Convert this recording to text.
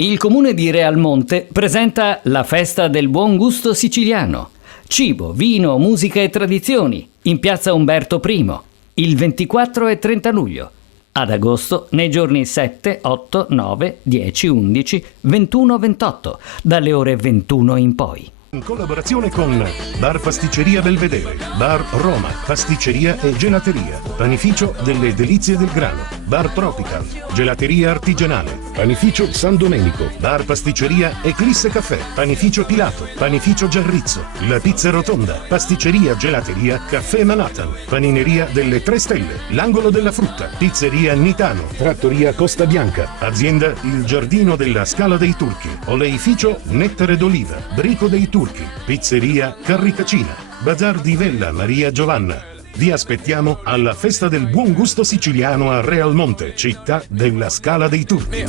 Il comune di Realmonte presenta la festa del buon gusto siciliano. Cibo, vino, musica e tradizioni in piazza Umberto I, il 24 e 30 luglio. Ad agosto nei giorni 7, 8, 9, 10, 11, 21, 28, dalle ore 21 in poi. In collaborazione con Bar Pasticceria Belvedere, Bar Roma, Pasticceria e Gelateria, Panificio delle Delizie del Grano, Bar Tropical, Gelateria Artigianale, Panificio San Domenico, Bar Pasticceria Eclisse Caffè, Panificio Pilato, Panificio Giarrizzo, La Pizza Rotonda, Pasticceria Gelateria Caffè Manhattan, Panineria delle 3 Stelle, L'Angolo della Frutta, Pizzeria Nitano, Trattoria Costa Bianca, Azienda Il Giardino della Scala dei Turchi, Oleificio Nettare d'Oliva, Brico dei Turchi, Pizzeria Carricacina, Bazar di Vella Maria Giovanna. Vi aspettiamo alla festa del buon gusto siciliano a Realmonte, città della Scala dei Turchi.